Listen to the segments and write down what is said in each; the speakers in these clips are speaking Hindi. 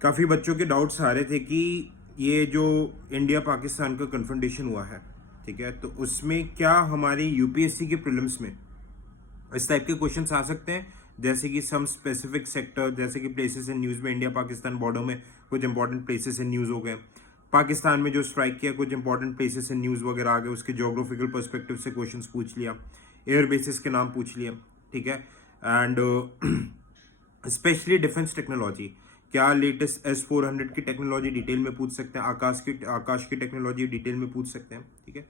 काफ़ी बच्चों के डाउट्स आ रहे थे कि ये जो इंडिया पाकिस्तान का कन्फ्रंटेशन हुआ है, ठीक है, तो उसमें क्या हमारी यूपीएससी के प्रीलिम्स में इस टाइप के क्वेश्चंस आ सकते हैं, जैसे कि सम स्पेसिफिक सेक्टर, जैसे कि प्लेसेस इन न्यूज़ में इंडिया पाकिस्तान बॉर्डर में कुछ इंपॉर्टेंट प्लेसेस इन न्यूज़ हो गए, पाकिस्तान में जो स्ट्राइक किया कुछ इंपॉर्टेंट प्लेसेस इन न्यूज़ वगैरह आ गए, उसके जोग्राफिकल पर्सपेक्टिव से क्वेश्चंस पूछ लिया, एयर बेसिस के नाम पूछ लिया, ठीक है, एंड स्पेशली डिफेंस टेक्नोलॉजी, क्या लेटेस्ट S-400 की टेक्नोलॉजी डिटेल में पूछ सकते हैं, आकाश की टेक्नोलॉजी डिटेल में पूछ सकते हैं, ठीक है।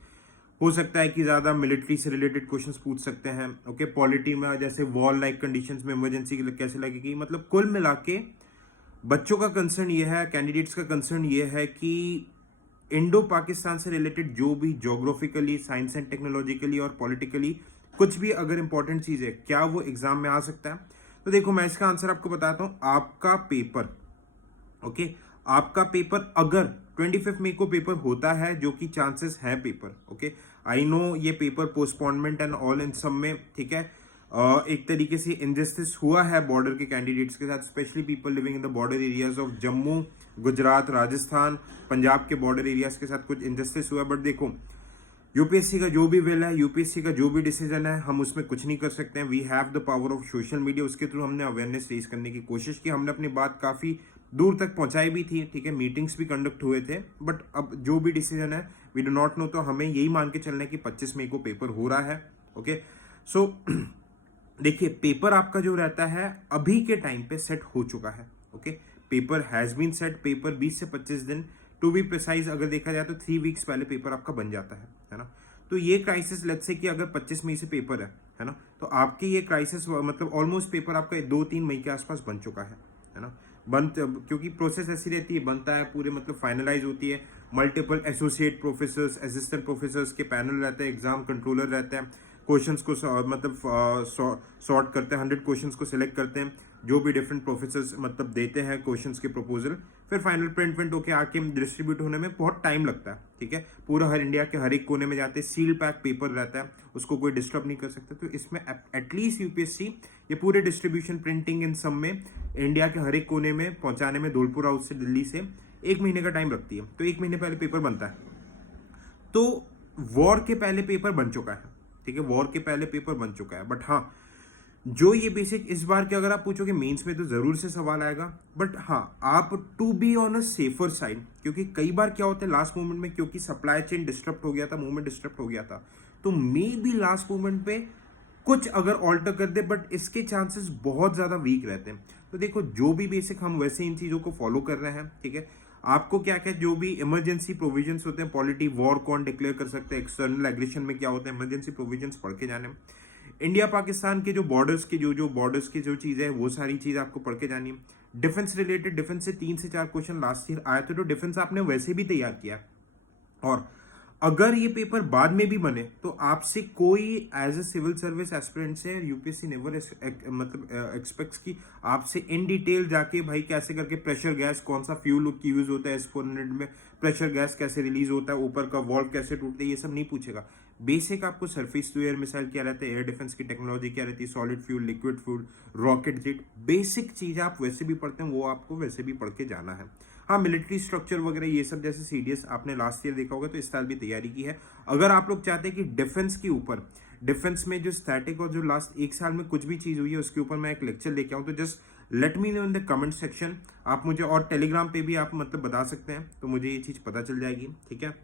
हो सकता है कि ज्यादा मिलिट्री से रिलेटेड क्वेश्चंस पूछ सकते हैं, ओके। पॉलिटी में जैसे वॉर लाइक कंडीशंस में इमरजेंसी कैसे लगेगी, मतलब कुल मिला के बच्चों का कंसर्न ये है, कैंडिडेट्स का कंसर्न ये है कि इंडो पाकिस्तान से रिलेटेड जो भी ज्योग्राफिकली, साइंस एंड टेक्नोलॉजिकली और पॉलिटिकली कुछ भी अगर इंपॉर्टेंट चीज है, क्या वो एग्जाम में आ सकता है। तो देखो, मैं इसका आंसर आपको बताता हूं। आपका पेपर, ओके, आपका पेपर अगर 25 मई को पेपर होता है, जो कि चांसेस है पेपर, ओके, आई नो ये paper postponement and all in सब में, ठीक है, एक तरीके से इनजस्टिस हुआ है बॉर्डर के कैंडिडेट्स के साथ, specially people living in the border areas of Jammu, Gujarat, Rajasthan, Punjab के बॉर्डर एरियाज के साथ कुछ इनजस्टिस हुआ। बट देखो, यूपीएससी का जो भी विल है, यूपीएससी का जो भी डिसीजन है, हम उसमें कुछ नहीं कर सकते हैं। We have the power of social media, उसके थ्रू हमने अवेयरनेस रेज करने की कोशिश की, हमने अपनी बात काफी दूर तक पहुंचाई भी थी, ठीक है, मीटिंग्स भी कंडक्ट हुए थे। बट अब जो भी डिसीजन है, वी डू नॉट नो, तो हमें यही मान के चलना है कि 25 मई को पेपर हो रहा है, ओके। सो देखिए, पेपर आपका जो रहता है अभी के टाइम पे सेट हो चुका है, okay. Paper has been set, paper 20 से 25 दिन, टू बी प्रिसाइज अगर देखा जाए तो 3 वीक्स पहले पेपर आपका बन जाता है ना। तो ये क्राइसिस, लेट्स से कि अगर 25 मई से पेपर है ना, तो आपके ये क्राइसिस मतलब ऑलमोस्ट पेपर आपका 2-3 मई के आसपास बन चुका है ना। बन, क्योंकि प्रोसेस ऐसी रहती है, बनता है पूरे, मतलब फाइनलाइज होती है, multiple associate professors, assistant professors के पैनल रहते हैं, एग्जाम कंट्रोलर रहते हैं, क्वेश्चंस को मतलब सॉर्ट करते हैं, 100 क्वेश्चंस को सिलेक्ट करते हैं, जो भी डिफरेंट प्रोफेसर्स मतलब देते हैं क्वेश्चंस के प्रपोजल, फिर फाइनल प्रिंट होके आके डिस्ट्रीब्यूट होने में बहुत टाइम लगता है, ठीक है। पूरा हर इंडिया के हर एक कोने में जाते हैं, सील पैक पेपर रहता है, उसको कोई डिस्टर्ब नहीं कर सकता। तो इसमें एटलीस्ट यूपीएससी ये पूरे डिस्ट्रीब्यूशन, प्रिंटिंग इन सब में इंडिया के हर एक कोने में पहुंचाने में धौलपुर हाउस से दिल्ली से 1 महीने का टाइम रखती है। तो 1 महीने पहले पेपर बनता है, तो वॉर के पहले पेपर बन चुका है, ठीक है, वॉर के पहले पेपर बन चुका है। बट हाँ, जो ये बेसिक इस बार के अगर आप पूछोगे मेंस में तो जरूर से सवाल आएगा। बट हाँ, आप to be on a safer side, क्योंकि कई बार क्या होता है लास्ट मोमेंट में, क्योंकि सप्लाई चेन डिस्टर्ब हो गया था, मूवमेंट डिस्टर्ब हो गया था, तो मे बी लास्ट मोमेंट पे कुछ अगर ऑल्टर कर दे, बट इसके चांसेस बहुत ज्यादा वीक रहते हैं। तो देखो, जो भी बेसिक हम वैसे इन चीजों को फॉलो कर रहे हैं, ठीक है। आपको क्या क्या जो भी इमरजेंसी प्रोविजंस होते हैं, पॉलिटी वॉर कौन डिक्लेयर कर सकते हैं, एक्सटर्नल एग्रेशन में क्या होता है, इमरजेंसी प्रोविजंस पढ़ के जाने, इंडिया पाकिस्तान के जो बॉर्डर्स की जो बॉर्डर्स की जो चीज है, वो सारी चीज आपको पढ़ के जानी है। डिफेंस रिलेटेड, डिफेंस से 3 से 4 क्वेश्चन लास्ट ईयर आए थे, तो डिफेंस आपने वैसे भी तैयार किया। और अगर ये पेपर बाद में भी बने, तो आपसे कोई as a civil service aspirant से यूपीएससी नेवर मतलब एक्सपेक्ट्स की आपसे इन डिटेल जाके भाई कैसे करके प्रेशर गैस, कौन सा फ्यूल की यूज होता है S-400 में, प्रेशर गैस कैसे रिलीज होता है, ऊपर का वॉल्व कैसे टूटता है, ये सब नहीं पूछेगा। बेसिक आपको सरफेस टू एयर मिसाइल क्या रहता है, एयर डिफेंस की टेक्नोलॉजी क्या रहती है, solid fuel, liquid fuel, rocket jet, basic चीज आप वैसे भी पढ़ते हैं, वो आपको वैसे भी पढ़ के जाना है। हाँ, मिलिट्री स्ट्रक्चर वगैरह ये सब जैसे सीडीएस आपने लास्ट ईयर देखा होगा, तो इस साल भी तैयारी की है। अगर आप लोग चाहते हैं कि डिफेंस के ऊपर, डिफेंस में जो स्टैटिक और जो लास्ट 1 साल में कुछ भी चीज हुई है उसके ऊपर मैं एक लेक्चर लेके आऊँ, तो just let me know in the comment section. आप मुझे, और टेलीग्राम पे भी आप मतलब बता सकते हैं, तो मुझे ये चीज पता चल जाएगी, ठीक है।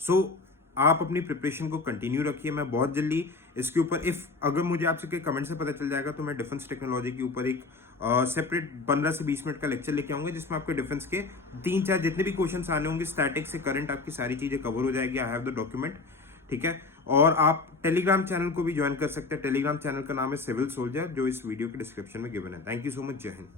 सो आप अपनी प्रिपरेशन को कंटिन्यू रखिए। मैं बहुत जल्दी इसके ऊपर, इफ अगर मुझे आपसे कोई कमेंट से पता चल जाएगा, तो मैं डिफेंस टेक्नोलॉजी के ऊपर एक सेपरेट 15 से 20 मिनट का लेक्चर लेके आऊंगा, जिसमें आपके डिफेंस के 3-4 जितने भी क्वेश्चन आने होंगे, स्टैटिक से करंट, आपकी सारी चीजें कवर हो जाएगी। आई हैव द डॉक्यूमेंट, ठीक है। और आप टेलीग्राम चैनल को भी ज्वाइन कर सकते हैं। टेलीग्राम चैनल का नाम है सिविल सोल्जर, जो इस वीडियो के डिस्क्रिप्शन में गिवन है। थैंक यू सो मच, जय हिंद।